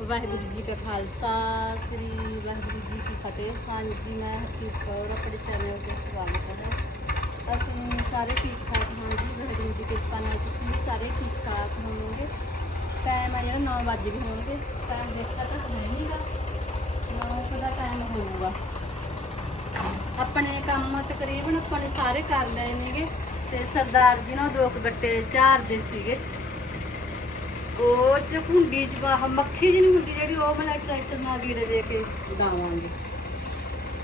ਵਾਹਿਗੁਰੂ ਜੀ ਕਾ ਖਾਲਸਾ, ਸ੍ਰੀ ਵਾਹਿਗੁਰੂ ਜੀ ਕੀ ਫਤਿਹ। ਹਾਂਜੀ, ਮੈਂ ਹਰਦੀਪ ਕੌਰ, ਆਪਣੇ ਚੈਨਲ ਤੇ ਸਵਾਗਤ ਹੈ। ਅਸੀਂ ਸਾਰੇ ਠੀਕ ਠਾਕ ਹਾਂ ਜੀ, ਵਾਹਿਗੁਰੂ ਦੀ ਕਿਰਪਾ ਨਾਲ ਤੁਸੀਂ ਵੀ ਸਾਰੇ ਠੀਕ ਠਾਕ ਹੋਵੋਗੇ। ਟਾਈਮ ਆ ਜਿਹੜਾ 9 ਵਜੇ ਵੀ ਹੋਣਗੇ। ਟਾਈਮ ਦੇਖਦਾ ਤਾਂ ਹੈ ਨਹੀਂਗਾ 9 ਦਾ ਟਾਈਮ ਹੋਊਗਾ। ਆਪਣੇ ਕੰਮ ਤਕਰੀਬਨ ਆਪਾਂ ਨੇ ਸਾਰੇ ਕਰ ਲਏ ਨੇਗੇ। ਤੇ ਸਰਦਾਰ ਜੀ ਨਾਲ ਦੋ ਕੁ ਗੱਟੇ ਝਾੜਦੇ ਸੀਗੇ। ਉਹ ਚ ਚ ਬਾਹ ਮੱਖੀ ਜਿਹੀ ਹੁੰਦੀ ਜਿਹੜੀ ਉਹ ਮੈਂ ਟਰੈਕਟਰ ਨਾਲ ਗੀੜੇ ਦੇ ਕੇ ਦਾਵਾਂਗੇ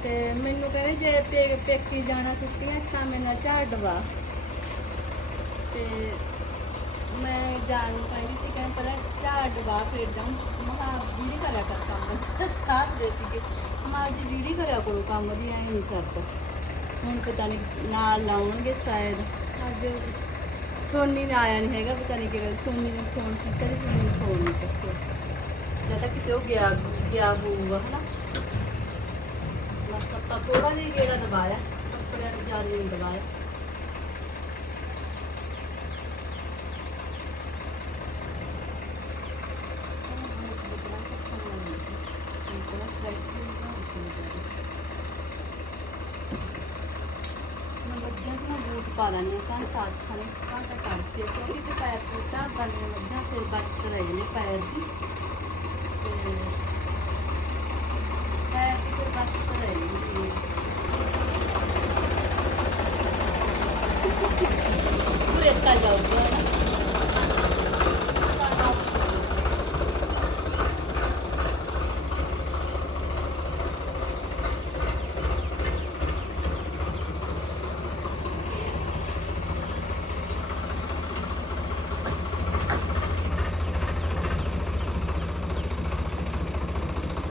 ਤੇ ਮੈਨੂੰ ਕਹਿੰਦੇ ਜੇ ਪੇ ਪੇਕੀ ਜਾਣਾ ਛੁੱਟੀਆਂ ਤਾਂ ਮੇਰੇ ਨਾਲ ਝਾੜ ਦਵਾ। ਤੇ ਮੈਂ ਜਾਣ ਨੂੰ ਕਹਿੰਦੀ ਸੀ ਕਹਿੰਦੇ ਪਹਿਲਾਂ ਝਾੜ ਦਵਾ ਫਿਰ ਜਾऊं ਮੈਂ ਕਿਹਾ ਵੀੜੀ ਕਰਿਆ ਕਰ ਕੰਮ। ਸਾਥ ਦੇ ਸੀਗੇ ਮੈਂ ਜੀ ਵੀੜੀ ਕਰਿਆ ਕਰੋ ਕੰਮ ਦੀ ਐਂ ਨਹੀਂ ਕਰਦਾ। ਹੁਣ ਪਤਾ ਨਹੀਂ ਨਾਲ ਲਾਉਣਗੇ ਸ਼ਾਇਦ। ਅੱਜ ਸੋਨੀ ਨੇ ਆਇਆ ਨਹੀਂ ਹੈਗਾ, ਪਤਾ ਨਹੀਂ ਕਿ ਗੱਲ ਸੋਨੀ ਨੇ ਫੋਨ ਕੀਤਾ ਤੇ ਸੋਨੀ ਨੇ ਫੋਨ ਨਹੀਂ ਚੱਕਿਆ ਜਦ ਤੱਕ ਕਿਸੇ ਉਹ ਗਿਆ ਗਿਆ ਹੋਊਗਾ, ਹਨਾ? ਬਸ ਆਪਾਂ ਥੋੜਾ ਜਿਹਾ ਹੀ ਗੇੜਾ ਦਬਾਇਆ, ਕੱਪੜਿਆਂ ਨੂੰ ਜ਼ਿਆਦਾ ਨਹੀਂ ਦਬਾਇਆ ਮੈਂ ਮੱਝਾਂ ਨੂੰ ਬੂਟ ਪਾ ਲੈਣੀ ਤਾਂ ਸਾਥ ਖਾਣੇ ਤਾਂ ਤਾਂ ਕਰਦੇ ਕਿਉਂਕਿ ਤੇ ਪੈਰ ਟੁੱਟਾ ਬੰਨੇ ਮੱਝਾਂ ਫਿਰ ਬਚ ਰਹੇ ਨੇ ਪੈਰ ਦੀ ਤੇ ਪੈਰ ਦੀ ਫਿਰ ਬਚ ਰਹੇ ਨੇ। ਪੂਰੇ ਤਾਂ ਜਾਊਗਾ ਨਾ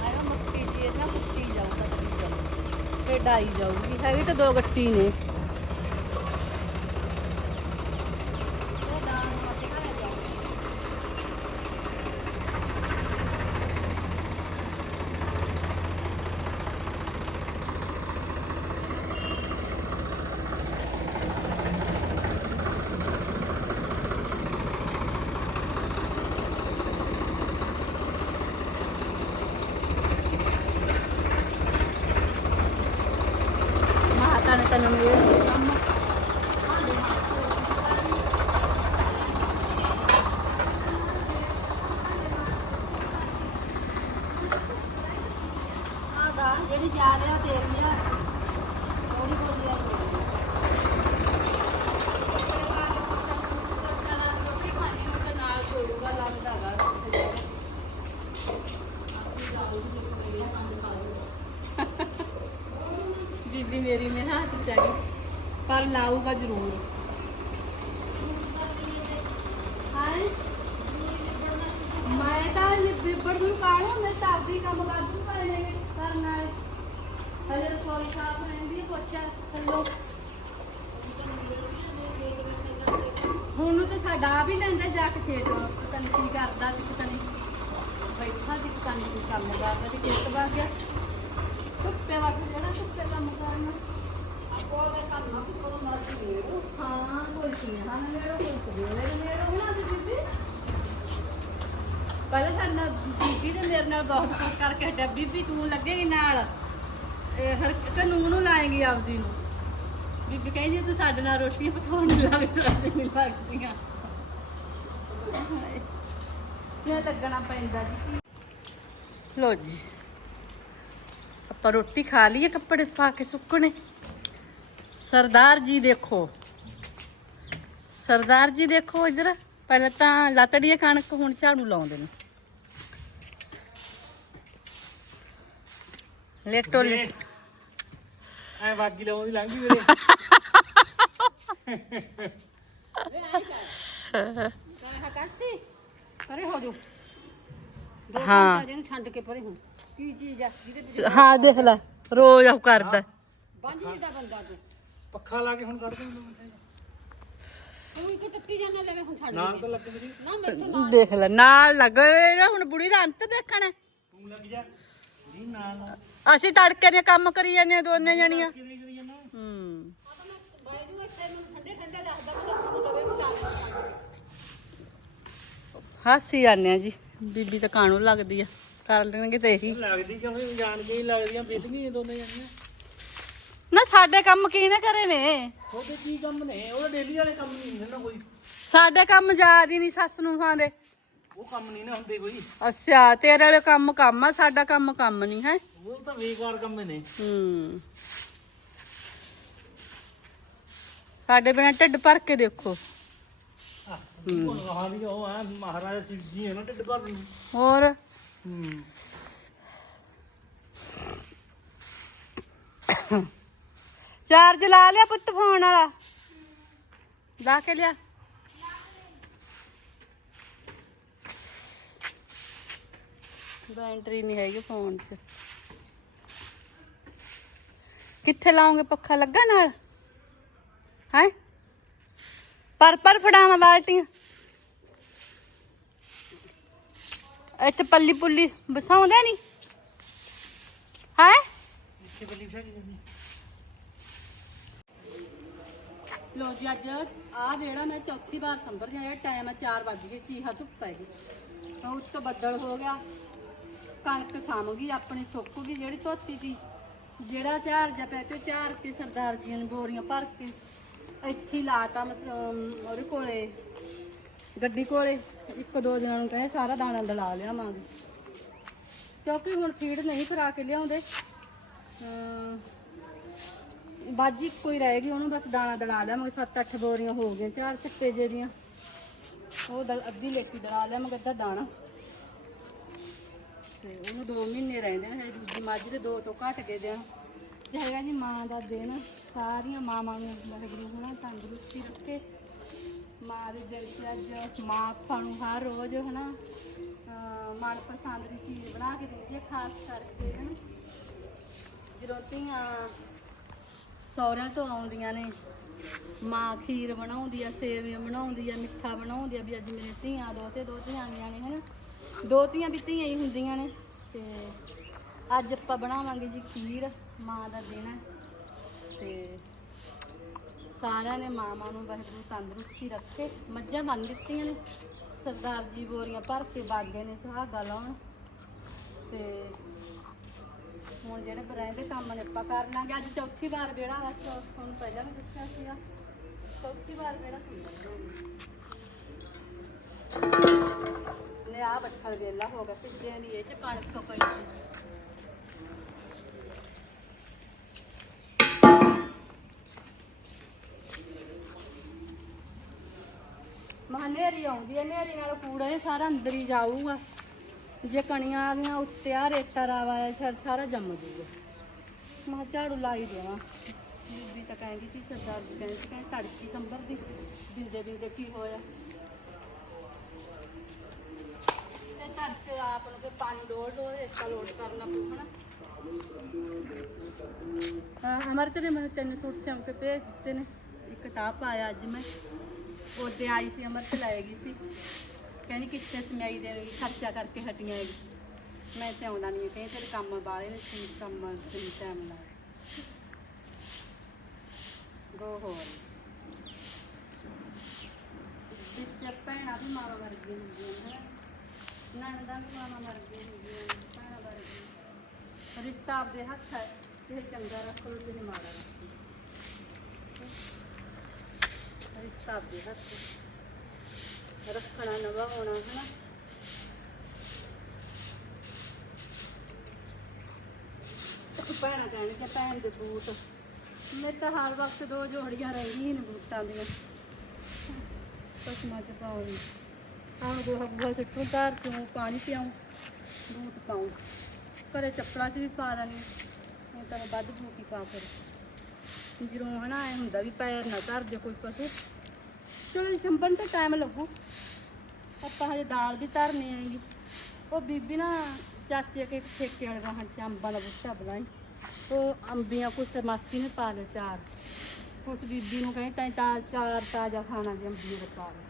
ਆਇਆ ਮੱਕੀ ਜੀ ਇਹ ਨਾ ਕੁੱਟੀ ਜਾਊਗਾ ਕੁੱਟੀ ਜਾਊਗਾ ਫਿਰ ਡਾਈ ਜਾਊਗੀ ਹੈਗੀ ਤਾਂ ਦੋ ਗੱਟੀ ਨੇ ਮਾਤਾ ਨੇ ਤੈਨੂੰ ਮੇਰੇ ਕੰਮ ਆਦਾ ਜਿਹੜੀ ਜਾ ਰਿਹਾ ਤੇਲ ਜਾ ਥੋੜੀ ਬੋਲੀ ਆ ਰੋਟੀ ਖਾਣੀ ਉਹ ਤੇ ਨਾਲ ਛੋੜੂਗਾ ਲੱਗਦਾਗਾ ਬੀਬੀ ਮੇਰੀ ਮੇਰੇ ਹੱਥ ਚ ਆ ਗਈ ਪਰ ਲਾਊਗਾ ਜ਼ਰੂਰ ਹਾਏ ਮੈਂ ਤਾਂ ਬਿਬੜ ਨੂੰ ਕਾਣਾ ਮੈਂ ਤਾਂ ਆਪਦੀ ਕੰਮ ਬਾਜੂ ਪਏ ਨੇ ਕਰਨ ਵਾਲੇ ਹਲੇ ਰਸੋਈ ਸਾਫ਼ ਰਹਿੰਦੀ ਪੋਚਾ ਥੱਲੋ। ਹੁਣ ਨੂੰ ਤਾਂ ਸਾਡਾ ਆ ਵੀ ਲੈਂਦਾ ਜਾ ਕੇ ਖੇਤ, ਪਤਾ ਨਹੀਂ ਕੀ ਕਰਦਾ ਤੇ ਪਤਾ ਨਹੀਂ ਬੈਠਾ ਤੇ ਪਤਾ ਨਹੀਂ ਕੀ ਕੰਮ ਕਰਦਾ ਤੇ ਖੇਤ ਵਗ ਗਿਆ। ਧੁੱਪੇ ਵਗ ਜਿਹੜਾ ਧੁੱਪੇ ਕੰਮ ਕਰਨਾ। ਆਪੋ ਦਾ ਕੰਮ ਨਾ ਕੋਈ ਮਰਜ਼ੀ ਦੇ ਹਾਂ ਕੋਈ ਨਹੀਂ ਹਾਂ ਮੇਰਾ ਕੋਈ ਕੋਈ ਮੇਰੇ ਉਹਨਾਂ ਦੀ ਬੀਬੀ। ਪਹਿਲਾਂ ਸਾਡੇ ਨਾਲ, ਬੀਬੀ ਤੇ ਮੇਰੇ ਨਾਲ ਬਹੁਤ ਕੁਝ ਕਰਕੇ ਹਟਿਆ। ਬੀਬੀ ਤੂੰ ਲੱਗੇਗੀ ਨਾਲ। ਇਹ ਹਰ ਕਾਨੂੰਨ ਨੂੰ ਲਾਏਗੀ ਆਪਦੀ ਨੂੰ। ਬੀਬੀ ਕਹਿੰਦੀ ਤੂੰ ਸਾਡੇ ਨਾਲ ਰੋਟੀਆਂ ਪਕਾਉਣ ਨਹੀਂ ਲੱਗਦਾ ਅਸੀਂ ਨਹੀਂ ਲੱਗਦੀਆਂ। ਇਹ ਲੱਗਣਾ ਪੈਂਦਾ ਜੀ? ਲੋ ਜੀ। ਆਪਾਂ ਰੋਟੀ ਖਾ ਲਈਏ ਕੱਪੜੇ ਪਾ ਕੇ ਸੁੱਕਣੇ। ਸਰਦਾਰ ਜੀ ਦੇਖੋ। ਸਰਦਾਰ ਜੀ ਦੇਖੋ ਇਧਰ। ਪਹਿਲਾਂ ਤਾਂ ਲੱਤੜੀਏ ਕਣਕ ਹੁਣ ਝਾੜੂ ਲਾਉਂਦੇ ਨੇ। ਲੇਟੋ, ਲੇਟ। ਐ ਵਾਗੀ ਲਾਉਂਦੀ ਲੰਘੀ ਵੀਰੇ ਕਾਹ ਕਰਤੀ ਪਰੇ ਹੋ। ਜੋ ਦੋ ਹਾਂ। ਘੰਟਾ ਜਿਹਨੂੰ ਛੱਡ ਕੇ ਪਰੇ ਹੋ ਕੀ ਚੀਜ਼ ਆ ਜਿਹਦੇ ਪਿੱਛੇ ਹਾਂ ਦੇਖ ਲੈ ਰੋਜ਼ ਉਹ ਕਰਦਾ। ਬੰਝ ਜਿੱਡਾ ਬੰਦਾ ਤੂੰ ਪੱਖਾ ਲਾ ਕੇ ਹੁਣ ਕੱਢ ਦੇ ਮੈਨੂੰ ਤੂੰ। ਇੱਕ ਟੱਪੀ ਜਾਣਾ ਲੈਵੇਂ ਹੁਣ ਛੱਡ ਨਾਲ ਤਾਂ ਲੱਗ ਮੇਰੀ ਨਾ ਮੇਰੇ ਤੋਂ ਨਾ ਦੇਖ ਲੈ ਨਾਲ ਲੱਗ ਨਾ ਹੁਣ ਬੁੜੀ ਦਾ ਅੰਤ ਦੇਖਣਾ। ਤੂੰ ਲੱਗ ਜਾ। ਨਹੀਂ ਨਾਲ ਅਸੀਂ ਤੜਕੇ ਦੇ ਕੰਮ ਕਰੀ ਜਾਂਦੇ ਹਾਂ ਦੋਨੇ ਜਣੀਆਂ। ਹੂੰ ਨੂੰ ਨੂੰ। ਬਤਾ ਹਾਸੀ ਜਾਂਦੇ ਆ ਜੀ। ਬੀਬੀ ਤਾਂ ਕਾਣੂ ਲੱਗਦੀ ਆ? ਕਰ ਲੈਣਗੇ ਤੇ ਇਹੀ। ਲੱਗਦੀ ਕਿਉਂ? ਨਹੀਂ ਜਾਣ ਕੇ ਹੀ ਲੱਗਦੀਆਂ ਬੇਟੀਆਂ ਦੋਨੇ ਜਾਨੀਆਂ ਨਾ ਸਾਡੇ ਕੰਮ ਕੀ ਨੇ ਕਰੇ ਨੇ। ਉਹਦੇ ਕੀ ਕੰਮ ਨੇ? ਉਹ ਡੇਲੀ ਵਾਲੇ ਕੰਮ ਨਹੀਂ ਹੁੰਦੇ ਨਾ ਕੋਈ। ਸਾਡੇ ਕੰਮ ਯਾਦ ਹੀ ਨਹੀਂ ਸੱਸ ਨੂੰ ਦੇ ਉਹ ਕੰਮ ਨਹੀਂ ਨਾ ਹੁੰਦੇ ਕੋਈ। ਅੱਛਾ ਤੇਰੇ ਵਾਲੇ ਕੰਮ ਕੰਮ ਆ ਸਾਡਾ ਕੰਮ ਕੰਮ ਨਹੀਂ ਹੈ। ਉਹ ਤਾਂ ਬੇਕਾਰ ਕੰਮ ਨੇ। ਹੂੰ। ਸਾਡੇ ਬਿਨਾ ਢਿੱਡ ਭਰ ਕੇ ਦੇਖੋ। ਹੁਣ ਰਹਾ ਵੀ ਉਹ ਆ ਮਹਾਰਾਜਾ ਸ਼ਿਵ ਜੀ ਹੈ ਨਾ ਢਿੱਡ ਭਰ ਦੀ ਹੋਰ? ਹੂੰ। ਚਾਰਜ ਲਾ ਲਿਆ ਪੁੱਤ ਫੋਨ ਵਾਲਾ। ਲਾ ਕੇ ਲਿਆ। ਬੈਟਰੀ ਨਹੀਂ ਹੈਗੀ ਫੋਨ 'ਚ ਕਿੱਥੇ ਲਾਉਂਗੇ ਪੱਖਾ ਲੱਗਾ ਨਾਲ ਹੈ ਪਰ ਪਰ ਫੜਾਵਾਂ ਬਾਲਟੀਆਂ ਇੱਥੇ ਪੱਲੀ ਪੁੱਲੀ ਬਸਾਉਂਦੇ ਨਹੀਂ ਹੈ ਇੱਥੇ ਬੱਲੀ ਵਿਛਾ ਕੇ ਜਾਂਦੀ ਲੋ ਜੀ ਅੱਜ ਆ ਵੇੜਾ ਮੈਂ ਚੌਥੀ ਵਾਰ ਸੰਭਰ ਜਾਇਆ ਟਾਈਮ ਹੈ 4 ਵਜ ਗਏ ਚੀਹਾ ਧੁੱਪ ਹੈਗੀ ਤਾਂ ਉਸ ਤੋਂ ਬੱਦਲ ਹੋ ਗਿਆ ਕਣਕ ਸਾਂਭ ਗਈ ਆਪਣੀ ਸੁੱਕ ਗਈ ਜਿਹੜੀ ਧੋਤੀ ਸੀ। ਜਿਹੜਾ ਝਾਰ ਜਾ ਪੈ ਤੇ ਝਾਰ ਕੇ ਸਰਦਾਰ ਜੀ ਨੇ ਬੋਰੀਆਂ ਭਰ ਕੇ ਇੱਥੇ ਹੀ ਲਾਤਾ ਮਸ- ਅਮ, ਉਹਦੇ ਕੋਲੇ, ਗੱਡੀ ਕੋਲੇ। ਇੱਕ ਦੋ ਦਿਨਾਂ ਨੂੰ ਕਹੇ, ਸਾਰਾ ਦਾਣਾ ਦਲਾ ਲਿਆਵਾਂਗੇ ਕਿਉਂਕਿ ਹੁਣ ਫੀਡ ਨਹੀਂ ਕਰਾ ਕੇ ਲਿਆਉਂਦੇ। ਅਮ ਬਾਜੀ ਕੋਈ ਰਹਿ ਗਈ, ਉਹਨੂੰ ਬਸ ਦਾਣਾ ਦਲਾ ਲਿਆਵਾਂਗੇ। ਸੱਤ ਅੱਠ ਬੋਰੀਆਂ ਹੋ ਗਈਆਂ, ਚਾਰ ਛੱਟੇ ਜੇ ਦੀਆਂ। ਉਹ ਦਲ ਅੱਧੀ ਲੇਕੀ ਦਲਾ ਲਿਆਵਾਂਗੇ ਅੱਧਾ ਦਾਣਾ। ਤੇ ਉਹਨੂੰ 2 ਮਹੀਨੇ ਰਹਿੰਦੇ ਨੇ, ਹਜੇ ਦੂਜੀ ਮੱਝ ਦੇ ਦੋ ਤੋਂ ਘਟ ਗਏ ਦਿਨ ਤੇ ਹੈਗਾ ਜੀ ਮਾਂ ਦਾ ਦਿਨ, ਸਾਰੀਆਂ ਮਾਵਾਂ ਨੂੰ ਵਾਹਿਗੁਰੂ ਹਨਾ ਤੰਦਰੁਸਤੀ ਰੱਖੇ ਮਾਂ ਦੇ ਦਿਲ 'ਚ ਅੱਜ ਮਾਂ ਆਪਾਂ ਨੂੰ ਹਰ ਰੋਜ਼ ਹਨਾ ਮਨ ਪਸੰਦ ਦੀ ਚੀਜ਼ ਬਣਾ ਕੇ ਦਿੰਦੀ ਹੈ, ਖਾਸ ਕਰਕੇ ਹਨਾ। ਜਦੋਂ ਧੀਆਂ ਸਹੁਰਿਆਂ ਤੋਂ ਆਉਂਦੀਆਂ ਨੇ, ਮਾਂ ਖੀਰ ਬਣਾਉਂਦੀ ਆ, ਸੇਵੀਆਂ ਬਣਾਉਂਦੀ ਆ, ਮਿੱਠਾ ਬਣਾਉਂਦੀ ਆ, ਵੀ ਅੱਜ ਮੇਰੇ ਧੀਆਂ ਦੋਤੇ ਤੇ ਦੋ ਧੀਆਂ ਆਈਆਂ ਨੇ, ਹਨਾ। ਦੋ ਧੀਆਂ ਵੀ ਧੀਆਂ ਹੀ ਹੁੰਦੀਆਂ ਨੇ ਤੇ ਅੱਜ ਆਪਾਂ ਬਣਾਵਾਂਗੇ ਜੀ ਖੀਰ, ਮਾਂ ਦਾ ਦਿਨ ਹੈ ਤੇ ਸਾਰਿਆਂ ਨੇ ਮਾਵਾਂ ਨੂੰ ਵਾਹਿਗੁਰੂ ਤੰਦਰੁਸਤੀ ਰੱਖੇ, ਮੱਝਾਂ ਬੰਨ ਦਿੱਤੀਆਂ ਨੇ, ਸਰਦਾਰ ਜੀ ਬੋਰੀਆਂ ਭਰ ਕੇ ਬਾਗੇ ਨੇ ਸੁਹਾਗਾ ਲਾਉਣ ਤੇ ਹੁਣ ਜਿਹੜੇ ਬਰਾਂ ਕੰਮ ਨੇ ਆਪਾਂ ਕਰ ਲਾਂਗੇ। ਅੱਜ ਚੌਥੀ ਵਾਰ ਵਿਹੜਾ ਬਸ ਤੁਹਾਨੂੰ ਪਹਿਲਾਂ ਵੀ ਦੱਸਿਆ ਸੀਗਾ। ਚੌਥੀ ਵਾਰ ਵਿਹੜਾ ਸੁਣਦਾ ਨੇ ਆ ਬੱਠਲ ਵੇਲਾ ਹੋ ਗਿਆ ਸਿੱਧੇ ਨਹੀਂ ਇਹ ਚ ਕਣਕ ਪਈ ਸੀ ਆਉਂਦੀ ਹੈ ਨੇਰੀ ਨਾਲ ਕੂੜਾ ਇਹ ਸਾਰਾ ਅੰਦਰ ਹੀ ਜਾਊਗਾ। ਜੇ ਕਣੀਆਂ ਆ ਗਈਆਂ ਉੱਤੇ ਆ ਰੇਤਾ ਰਾਵਾ ਆ ਸਾਰਾ ਸਾਰਾ ਜੰਮ ਜੂਗਾ। ਮੈਂ ਕਿਹਾ ਝਾੜੂ ਲਾਈ ਦੇਵਾਂ। ਬੀਬੀ ਤਾਂ ਕਹਿੰਦੀ ਸੀ, ਸਰਦਾਰ ਜੀ ਕਹਿੰਦੇ ਸੀ ਤੜਕੀ ਸੰਭਰ ਦੀ। ਬਿੰਦੇ ਬਿੰਦੇ ਕੀ ਹੋਇਆ? ਤੇ ਆਪ ਨੂੰ ਫਿਰ ਪਾਣੀ ਡੋਲ ਡੋਲ ਰੇਤਾ ਲੋਡ ਕਰਨਾ ਪਊ ਹਨਾ। ਹਾਂ ਅਮਰਤ ਨੇ ਮੈਨੂੰ ਤਿੰਨ ਸੂਟ ਸਿਉਂ ਕੇ ਭੇਜ ਦਿੱਤੇ ਨੇ। ਇੱਕ ਟਾਪ ਆਇਆ ਅੱਜ ਮੈਂ। ਉਹਦੇ ਆਈ ਸੀ ਅਮਰਤ ਲਾਏਗੀ ਸੀ। ਕਹਿੰਦੀ ਕਿੱਥੇ ਸਮਿਆਈ ਦੇਣਗੀ ਖਰਚਾ ਕਰਕੇ ਹਟੀਆਂ ਹੈਗੀ ਮੈਂ ਤੇ ਨਹੀਂ ਕਹਿੰਦੀ ਤੇਰੇ ਕੰਮ ਬਾਲੇ ਨੇ ਕੀ ਕੰਮ ਤੇ ਟਾਈਮ ਲਾ। ਦੋ ਹੋਰ। ਵਿੱਚ ਭੈਣਾਂ ਵੀ ਮਾਵਾ ਵਰਗੀਆਂ ਹੁੰਦੀਆਂ ਨੇ। ਨਣਦਾਂ ਵੀ ਮਾਵਾ ਵਰਗੀਆਂ ਹੁੰਦੀਆਂ ਨੇ ਭੈਣਾਂ ਵਰਗੀਆਂ ਰਿਸ਼ਤਾ ਆਪਦੇ ਹੱਥ ਹੈ, ਇਹ ਚੰਗਾ ਰੱਖੋ ਤੇ ਮਾੜਾ ਰੱਖੋ ਰਿਸ਼ਤਾ ਆਪਦੇ ਹੱਥ ਹੈ। ਰੱਖਣਾ ਨਿਭਾਉਣਾ ਹਨਾ? ਭੈਣਾਂ ਕਹਿਣ ਭੈਣ ਦੇ ਬੂਟ, ਮੇਰੇ ਤਾਂ ਹਰ ਵਕਤ ਦੋ ਜੋੜੀਆਂ ਰਹਿੰਦੀਆਂ ਨੇ ਬੂਟਾਂ ਦੀਆਂ। ਪਸ਼ਮਾਂ ਚ ਪਾਉਣੀ। ਹੁਣ ਗੋਹਾ ਗੋਹਾ ਸਿੱਟੂ ਧਾਰ ਚੋਂ ਪਾਣੀ ਪਿਆਉਂ, ਬੂਟ ਪਾਉਂ। ਘਰੇ ਚੱਪਲਾਂ 'ਚ ਵੀ ਪਾ ਲੈਣੀ ਹੁਣ ਤਾਂ ਵੱਧ ਬੂਟ ਹੀ ਪਾ ਫਿਰ। ਜਦੋਂ ਹਨਾ ਐ ਹੁੰਦਾ ਵੀ ਪੈਰ ਨਾ ਧਰ ਜੇ ਕੋਈ ਪਸ਼ੂ। ਚਲੋ ਸ਼ੰਬਨ ਤਾਂ ਟਾਈਮ ਲੱਗੂ। ਆਪਾਂ ਹਜੇ ਦਾਲ ਵੀ ਧਰਨੀ ਆਏਗੀ ਉਹ ਬੀਬੀ ਨਾ ਚਾਚੇ ਕੇ ਠੇਕੇ ਵਾਲੇ ਵਾਹਨ ਚ ਅੰਬਾਂ ਦਾ ਬੂਟਾ ਬਣਾਈ। ਉਹ ਅੰਬੀਆਂ ਕੁਛ ਮਾਸੀ ਨੇ ਪਾ ਲਏ ਚਾਰ। ਕੁਛ ਬੀਬੀ ਨੂੰ ਕਹਿੰਦੇ ਤਾਂ ਚਾਰ ਤਾਜ਼ਾ ਖਾਣਾ ਜੀ ਅੰਬੀਆਂ ਦਾ ਪਾ ਲਿਆ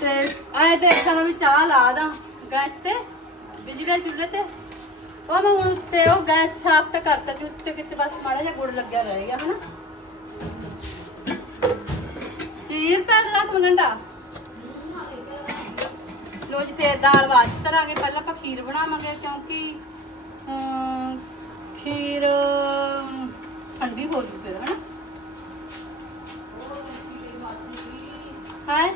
ਤੇ ਐ ਦੇਖਣਾ ਵੀ ਚਾਹ ਲਾ ਦਾਂ ਗੈਸ ਤੇ, ਬਿਜਲੀ ਚੁੱਲ੍ਹੇ ਤੇ। ਉਹ ਮੈਂ ਹੁਣ ਉੱਤੇ ਉਹ ਗੈਸ ਸਾਫ਼ ਤਾਂ ਕਰਤਾ ਜੀ, ਉੱਤੇ ਕਿਤੇ ਬਸ ਮਾੜਾ ਜਿਹਾ ਗੁੜ ਲੱਗਿਆ ਰਹਿ ਗਿਆ, ਹਨਾ। ਚੀਰ ਤਾਂ ਗਲਾਸ ਮੰਗੰਡਾ ਲੋ ਜੀ, ਫੇਰ ਦਾਲ ਬਾਅਦ ਚ ਧਰਾਂਗੇ ਪਹਿਲਾਂ ਆਪਾਂ ਖੀਰ ਬਣਾਵਾਂਗੇ, ਕਿਉਂਕਿ ਅਮ, ਖੀਰ ਅਮ, ਠੰਡੀ ਹੋ ਜੂ ਫਿਰ ਹਨਾ ਹੈ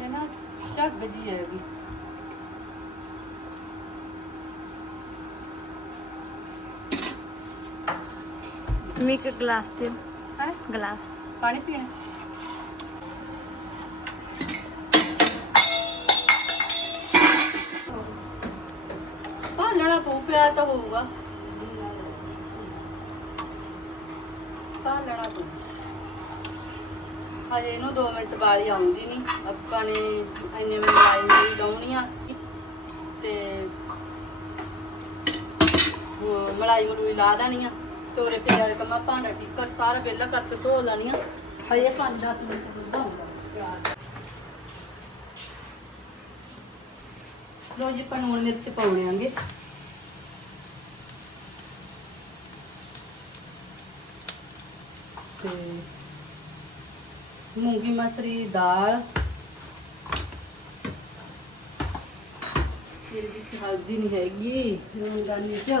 ਇਹ ਨਾ ਝੱਗ ਜੀ ਹੈ ਵੀ ਮਿਕ ਗਲਾਸ ਤੇ। ਹੈ? ਗਲਾਸ। ਪਾਣੀ ਪੀਣਾ। ਭਾਲਣਾ ਪਊ ਪਿਆ ਤਾਂ ਹੋਊਗਾ। ਭਾਲਣਾ ਪਊ। ਹਜੇ ਇਹਨੂੰ 2 ਮਿੰਟ ਬਾਲੀ ਆਉਂਦੀ ਨਹੀਂ ਆਪਾਂ ਨੇ ਇੰਨੇ ਮਿੰਟ ਲਾਈ ਨਹੀਂ ਡਾਉਣੀ ਆ ਤੇ ਮਲਾਈ ਮਲੂਈ ਲਾ ਦੇਣੀ ਆ। ਤੋਰੇ ਤੇ ਵਾਲੇ ਕੰਮਾਂ ਭਾਂਡਾ ਠੀਕ ਕਰ, ਸਾਰਾ ਵਿਹਲਾ ਕਰਕੇ ਧੋ ਲੈਣੀ ਆ। ਹਜੇ 5-10 ਮਿੰਟ ਬਣਾਉਂਗਾ ਪਿਆਜ਼ ਲੋ ਜੀ, ਆਪਾਂ ਲੂਣ ਮਿਰਚ ਪਾਉਣੇ ਆਂਗੇ। ਤੇ ਮੂੰਗੀ ਮਸਰੀ, ਦਾਲ, ਇਹਦੇ ਵਿੱਚ ਹਲਦੀ ਨਹੀਂ ਹੈਗੀ ਲੂਣਦਾਨੀ ਚ।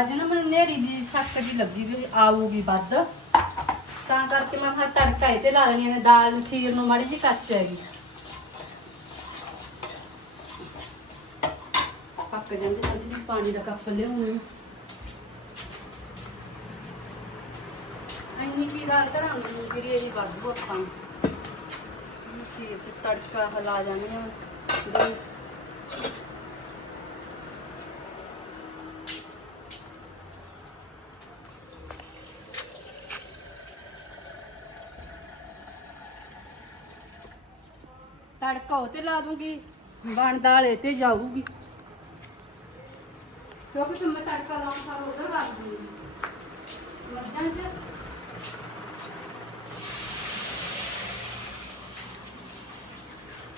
ਅੱਜ ਨਾ ਮੈਨੂੰ ਨੇਰੀ ਦੀ ਸੱਕ ਜੀ ਲੱਗੀ ਵੀ ਆਊਗੀ ਵੱਧ। ਤਾਂ ਕਰਕੇ ਮੈਂ ਕਿਹਾ ਤੜਕਾ ਇਹ ਤੇ ਲਾ ਦੇਣੀ ਨੇ ਦਾਲ ਖੀਰ ਨੂੰ ਮਾੜੀ ਜੀ ਕੱਚ ਹੈਗੀ। ਪੱਕ ਜਾਂਦੇ ਜਲਦੀ ਪਾਣੀ ਦਾ ਕੱਪ ਲਿਆਉਣਾ ਇੰਨੀ ਕੀ ਦਾਲ ਧਰਾਂਗੇ ਨੂੰ ਜਿਹੜੀ ਇਹਦੀ ਵਾਧੂ ਆਪਾਂ ਨੂੰ। ਖੀਰ ਚ ਤੜਕਾ ਹਿਲਾ ਜਾਂਦੇ ਆ ਤੜਕਾ ਉਹ ਤੇ ਲਾ ਦੂੰਗੀ। ਬਣ ਦਾਲੇ ਤੇ ਜਾਊਗੀ। ਕਿਉਂਕਿ ਤੁਮ ਮੈਂ ਤੜਕਾ ਲਾਉਣ ਸਾਰ ਉਧਰ ਵਗ ਦੂੰਗੀ ਮੱਝਾਂ ਚ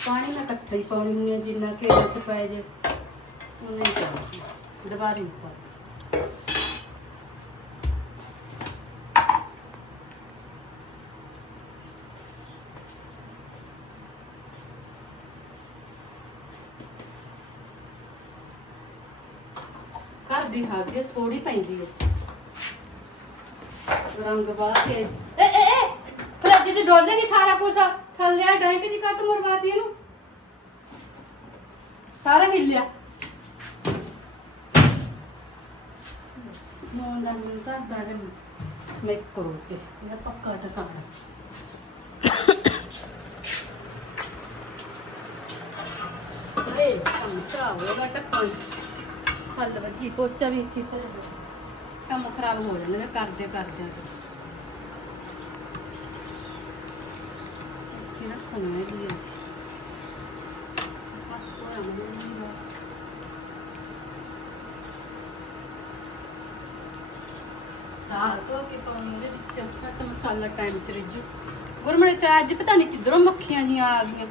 ਪਾਣੀ ਨਾ ਇਕੱਠਾ ਹੀ ਪਾਉਣੀ ਹੈ ਜਿੰਨਾ ਖੇਤ ਚ ਪੈ ਜੇ ਉਹਨੇ ਚਾਹੀਦੀ ਦੁਬਾਰੇ ਉੱਪਰ ਘਰ ਦੀ ਖਾਦੀ ਥੋੜੀ ਪੈਂਦੀ ਹੈ। ਰੰਗ ਬਾਤ ਕੇ। ਏ ਏ ਏ, ਫਰਿੱਜ ਤੇ ਡੋਲ ਦੇਗੀ ਸਾਰਾ ਕੁਝ ਥੱਲੇ ਡਾਂਕ ਜੀ ਕਾ ਮਰਵਾਤੀ ਇਹਨੂੰ। ਸਾਰਾ ਹਿੱਲਿਆ ਮੋਨ ਦਾ ਮਨ ਤਾਂ ਦਾੜੇ ਮੈਂ ਕਰੋ ਤੇ। ਇਹ ਪੱਕਾ ਟਕਾਣਾ। ਏ ਕੰਮ ਚਾਹੋ ਟੱਕਣ ਸੱਲ ਵੱਜੀ ਪੋਚਾ ਵੀ ਇੱਥੇ ਤੇ ਕੰਮ ਖਰਾਬ ਹੋ ਜਾਂਦਾ ਨੇ, ਕਰਦੇ ਕਰਦੇ ਇੱਥੇ ਰੱਖਣਾ ਹੈ ਜੀ ਅਸੀਂ। ਹੱਥ ਧੋਣਾ ਮੈਨੂੰ ਦਾਲ ਧੋ ਕੇ ਪਾਉਣੀ ਉਹਦੇ ਵਿੱਚ ਘੱਟ ਮਸਾਲਾ ਟਾਈਮ ਚ ਰਿੱਝੂ। ਗੁਰਮਣੇ, ਤੇ ਅੱਜ ਪਤਾ ਨਹੀਂ ਕਿੱਧਰੋਂ ਮੱਖੀਆਂ ਜੀਆਂ ਆ ਗਈਆਂ।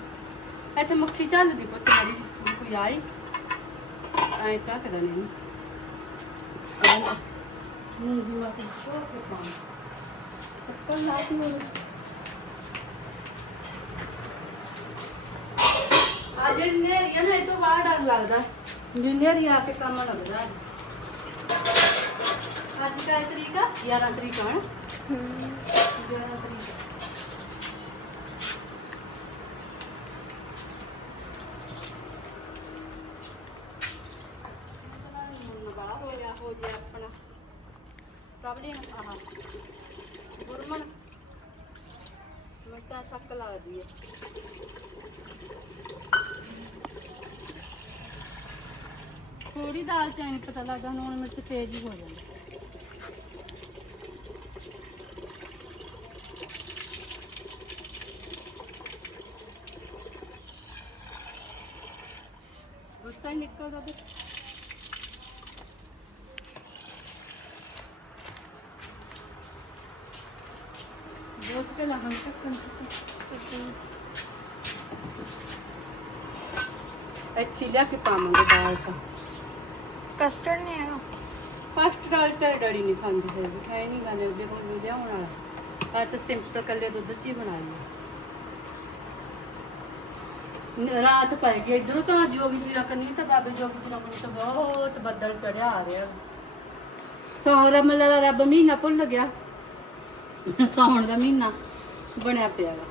ਇੱਥੇ ਮੱਖੀ ਚੱਲਦੀ ਪੁੱਤ ਮਾਰੀ ਕੋਈ ਆਈ ਐਂ ਟੱਕਦਾ ਨਹੀਂ ਨਹੀਂ ਦੀ ਵਾਸੀ ਕੋਲ ਕੇ ਪਾਉਂ ਚੱਪਲ ਲਾ ਕੇ ਉਹ ਆ ਜਿਹੜੀ ਨੇਰੀਆਂ ਨੇ ਇਹ ਤੋਂ ਬਾਹਰ ਡਰ ਲੱਗਦਾ। ਜੇ ਨੇਰੀ ਆ ਕੇ ਕੰਮ ਲੱਗਦਾ ਅੱਜ। ਦਾ ਤਰੀਕਾ 11 ਤਰੀਕ ਹੈ। 11 ਤਰੀਕ ਪਤਾ ਨੀ ਹੁਣ ਬੜਾ ਹੋਇਆ ਹੋ ਜੇ ਆਪਣਾ। ਕਬਲੀ ਆਹ, ਗੁਰਮਨ ਮੈਂ ਸੱਕ ਲੱਗਦੀ ਹੈ ਥੋੜੀ ਦਾਲ ਚ ਨਹੀਂ ਪਤਾ ਲੱਗਦਾ ਹੁਣ ਮਿਰਚ ਤੇਜ਼ ਹੀ ਹੋ ਜਾਂਦੀ ਉਸ ਤਾਂ ਨਿਕਲਦਾ ਤੇ ਬਹੁਤ ਕੇ ਲਗਨ ਤੱਕ ਕੰਨ ਇੱਥੇ ਲਿਆ ਕੇ ਪਾਵਾਂਗੇ ਦਾਲ ਤਾਂ। ਕਸਟਰਡ ਨਹੀਂ ਹੈਗਾ। ਫਸਟ ਦਾਲ ਤੇਰੇ ਡੈਡੀ ਨਹੀਂ ਖਾਂਦੀ ਹੈਗੀ। ਹੈ ਨਹੀਂ ਗਾਣੇ ਉਹਦੇ ਕੋਲ ਲਿਆਉਣ ਵਾਲਾ। ਆ ਤਾਂ ਸਿੰਪਲ ਕੱਲੇ ਦੁੱਧ ਚ ਹੀ ਬਣਾਈ ਹੈ ਰਾਤ ਪੈ ਗਈ ਇਧਰੋਂ ਤਾਂ ਜੋਗੀ ਜੀ ਤਾਂ ਬਾਬੇ ਜੋਗੀ ਜੀ ਤਾਂ ਬਹੁਤ ਬੱਦਲ ਚੜਿਆ ਆ ਰਿਹਾ। ਮੱਲਾ ਰੱਬ ਮਹੀਨਾ ਭੁੱਲ ਗਿਆ। ਸੌਣ ਦਾ ਮਹੀਨਾ ਬਣਿਆ ਪਿਆ ਵਾ।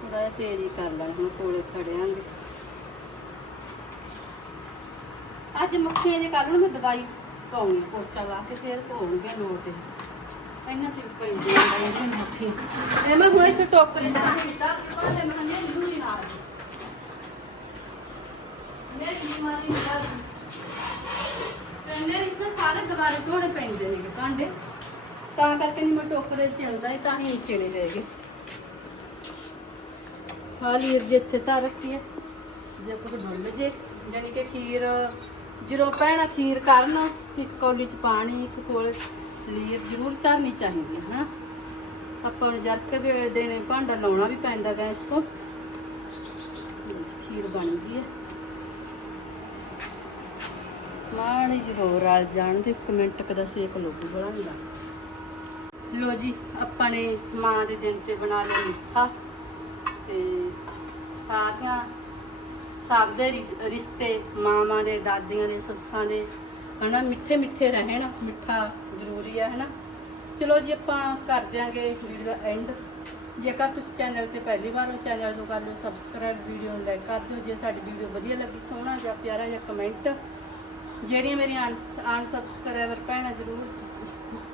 ਥੋੜਾ ਜਿਹਾ ਤੇਜ਼ ਕਰ ਲੈਣ, ਹੁਣ ਕੋਲੇ ਖੜਿਆਂਗੇ ਅੱਜ ਮੱਖੀਆਂ ਦੇ ਕੱਲ ਨੂੰ ਮੈਂ ਦਵਾਈ ਪਾਉਣੀ ਪੋਚਾ ਲਾ ਕੇ ਫੇਰ ਪਾਉਣਗੇ ਲੋਟ ਇਹ। ਇਹਨਾਂ ਤੇ ਵੀ ਪੈਂਦੇ ਮੱਖੀ। ਇਹ ਮੈਂ ਹੁਣ ਇੱਥੇ ਟੋਕਰੀ ਨਾਲ ਕੀਤਾ ਕਿ ਮੈਂ ਕਹਿੰਦੀ ਇਹਨੂੰ ਨਾਲ ਇਹ ਬਿਮਾਰੀ ਨਹੀਂ ਲੱਗਦੀ ਤੇ ਮੇਰੇ ਇਸ ਸਾਰੇ ਦੁਬਾਰੇ ਧੋਣੇ ਪੈਂਦੇ ਨੇ ਭਾਂਡੇ। ਤਾਂ ਕਰਕੇ ਨਹੀਂ ਮੈਂ ਟੋਕਰੇ ਚ ਆਉਂਦਾ ਹੀ ਤਾਂ ਹੀ ਨੀਚੇ ਨਹੀਂ ਹੈਗੇ ਹਾਲੀ ਜਿੱਥੇ ਤਾਂ ਰੱਖੀ ਹੈ ਜੇ ਕੋਈ ਡੁੱਲ ਜੇ ਜਾਨੀ ਕਿ ਖੀਰ, ਜਦੋਂ ਪੈਣਾ ਖੀਰ ਕਰਨ, ਇੱਕ ਕੌਲੀ ਚ ਪਾਣੀ, ਇੱਕ ਕੋਲ ਲੀਰ ਜ਼ਰੂਰ ਧਰਨੀ ਚਾਹੀਦੀ ਹੈ, ਹਨਾ? ਆਪਾਂ ਨੂੰ ਜਰ ਕੇ ਦੇਣੇ, ਭਾਂਡਾ ਲਾਉਣਾ ਵੀ ਪੈਂਦਾ ਗੈਸ ਤੋਂ। ਖੀਰ ਬਣ ਗਈ ਹੈ। ਮਾਣੀ ਜੀ ਹੋਰ ਰਲ ਜਾਣ ਦੇ, ਇੱਕ ਮਿੰਟ ਕਦਾ ਸੇਕ ਲੋਗੂ ਬਣਾਉਂਦਾ ਲੋ ਜੀ ਆਪਾਂ ਨੇ ਮਾਂ ਦੇ ਦਿਨ ਤੇ ਬਣਾ ਲਿਆ ਮਿੱਠਾ ਤੇ ਸਾਰੀਆਂ, ਸਭ ਦੇ ਰਿਸ਼ਤੇ ਮਾਵਾਂ ਦੇ, ਦਾਦੀਆਂ ਦੇ, ਸੱਸਾਂ ਦੇ, ਹਨਾ, ਮਿੱਠੇ ਮਿੱਠੇ ਰਹਿਣ, ਮਿੱਠਾ ਜ਼ਰੂਰੀ ਹੈ ਹਨਾ। ਚਲੋ ਜੀ, ਆਪਾਂ ਕਰ ਦਿਆਂਗੇ ਵੀਡੀਓ ਦਾ ਐਂਡ ਜੇਕਰ ਤੁਸੀਂ ਚੈਨਲ ਤੇ ਪਹਿਲੀ ਵਾਰ ਹੋ ਚੈਨਲ ਨੂੰ ਕਰ ਲਿਓ ਸਬਸਕ੍ਰਾਈਬ ਵੀਡੀਓ ਨੂੰ ਲਾਈਕ ਕਰ ਦਿਓ। ਜੇ ਸਾਡੀ ਵੀਡੀਓ ਵਧੀਆ ਲੱਗੀ, ਸੋਹਣਾ ਜਾਂ ਪਿਆਰਾ ਜਾਂ ਕਮੈਂਟ ਜਿਹੜੀਆਂ ਮੇਰੀਆਂ ਅਨ ਸਬਸਕ੍ਰਾਈਬਰ ਭੈਣਾਂ ਜ਼ਰੂਰ,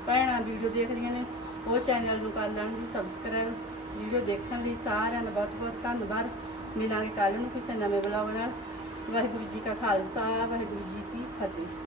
ਭੈਣਾਂ ਵੀਡੀਓ ਦੇਖਦੀਆਂ ਨੇ, ਉਹ ਚੈਨਲ ਨੂੰ ਕਰ ਲੈਣ ਜੀ ਸਬਸਕ੍ਰਾਈਬ ਵੀਡੀਓ ਦੇਖਣ ਲਈ ਸਾਰਿਆਂ ਦਾ ਬਹੁਤ ਬਹੁਤ ਧੰਨਵਾਦ। ਮਿਲਾਂਗੇ ਕੱਲ ਨੂੰ ਕਿਸੇ ਨਵੇਂ ਬਲੌਗ ਨਾਲ। ਵਾਹਿਗੁਰੂ ਜੀ ਕਾ ਖਾਲਸਾ, ਵਾਹਿਗੁਰੂ ਜੀ ਕੀ ਫਤਿਹ।